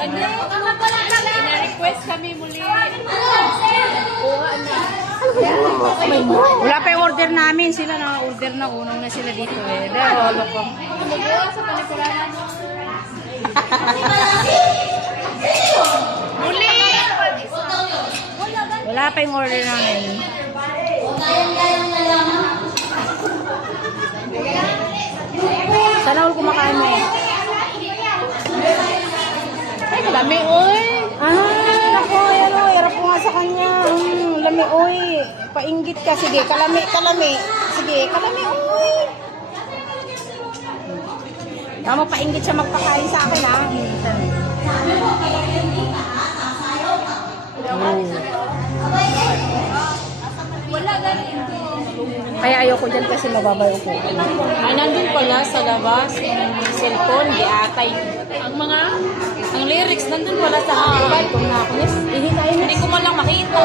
Ina-request kami muli. Wala pa yung order namin. Sila na-order na. Unang na sila dito eh. Dahil ko. Sa panikulanan. Muli! Wala pa yung order namin. Sana all kumakain mo eh. Ay, lami, oy! Naku, ayan o. Harap ko nga sa kanya. Lami, oy. Painggit ka. Sige, kalami. Sige, kalami, oy. Tama, painggit siya magpakain sa akin, ha? Wala ganito. Kaya ayoko dyan kasi mababay ko. Ay, nandun pala sa labas, yung cellphone, di atay. Ang lyrics, nandun pala sa harapan. Kung na ako, yes. Ihinayin Hindi ko man lang makita.